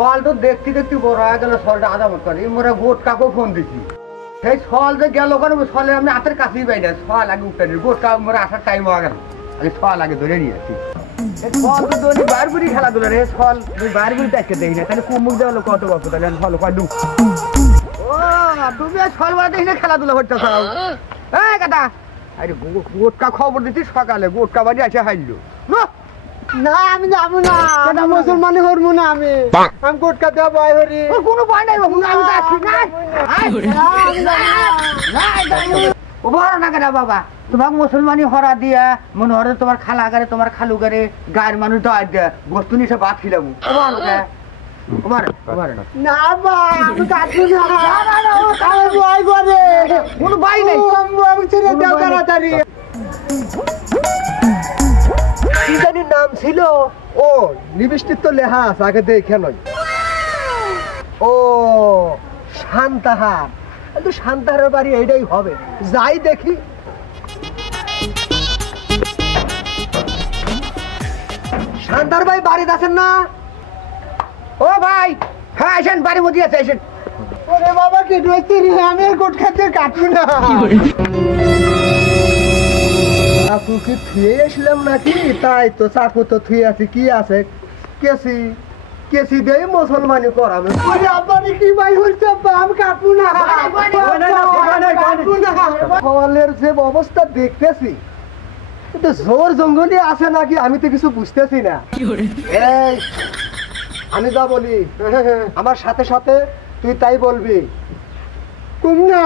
সল তো দেখতে দেখতে বড় হয়ে গেল, সলটা আদামত করে মোরা গোট কাকু ফোন দিছি, সেই সল যে গেল ওখানে সলে আমি হাতের কাছেই পাই না, সল আগে উঠে নি গোট কাকু মোরা আসার টাইম হয়ে গেল, আগে সল আগে ধরে নিয়েছি। সল তো ধরি বাইরগুড়ি খেলাধুলা রে, সল বাইরগুড়ি দেখতে দেখি না, তাহলে কুমুক দেওয়া হলো কত বছর, তাহলে সল কয় ডুব। ও তুমি সল বাড়া দেখি না খেলাধুলা করতে চাও? এই কাটা আরে গোটকা খবর দিচ্ছি সকালে, গোটকা বাড়ি আছে হাইলো না আমি যাবো না, এটা মুসলমানি হরমু না, আমি গোটকা দেওয়া বয় হরি। কোনো ভয় নাই বাবু, আমি তো আসছি না। ও বড় না কেনা বাবা, তোমাকে মুসলমানি হরা দিয়া মনে হরে তোমার খালা গারে তোমার খালু গারে গায়ের মানুষ দাওয়াত দেয়া বস্তু নিয়ে সব ভাত খিলাম। না বা আমি কাটবো না, আমি ভয় করে কোনো ভয় নাই, আমি ছেড়ে দেও তাড়াতাড়ি। কি জানি নাম ছিল? ও লিপস্টিক তো লেখা আছে, আগে দেখে নয়। ও শান্তাহার, কিন্তু শান্তাহারের বাড়ি এইটাই হবে, যাই দেখি। শান্তার ভাই বাড়িতে আছেন না? ও ভাই হ্যাঁ আসেন, বাড়ির মধ্যে আছে আসেন। ওরে বাবা কি ডুয়েছি রে, আমি গোট খাতে কাটবো না। চাকু কি থুয়ে আসলাম নাকি? তাই তো চাকু তো থুয়ে আছে, কি আছে? কেসি কেসি দিয়ে মুসলমানি করাবে। ওরে আব্বানি কি ভাই হইছে, আমি কাটবো না। সওয়ালের যে অবস্থা দেখতেছি, কিন্তু জোর জঙ্গলি আছে নাকি আমি তো কিছু বুঝতেছি না। এই আমি যা বলি আমার সাথে সাথে তুই তাই বলবি। কুম না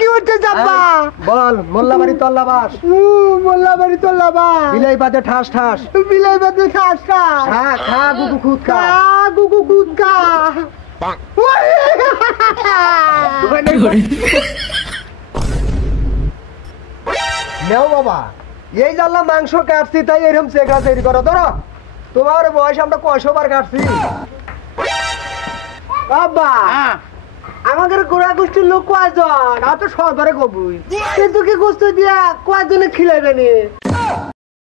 কি হচ্ছে চাপা? বল মোল্লাবাড়ি তল্লাবাস, মোল্লাবাড়ি তল্লাবাস, বিলাই বাদে ঠাস ঠাস, বিলাই বাদে ঠাস ঠাস, খা খা গুগু খুদ খা, গুগু খুদ খা। নেও বাবা, এই জানলাম মাংস কাটছি তাই এরকম চেকরা তৈরি করো। ধরো তোমার বয়স আমরা কয়শো বার কাটছি। বাবা আমাদের গোড়া গোষ্ঠীর লোক কয়জন? আর তো সদরে কবুই, কিন্তু কি গোষ্ঠ দিয়া কয়জনে খিলাইবে নি?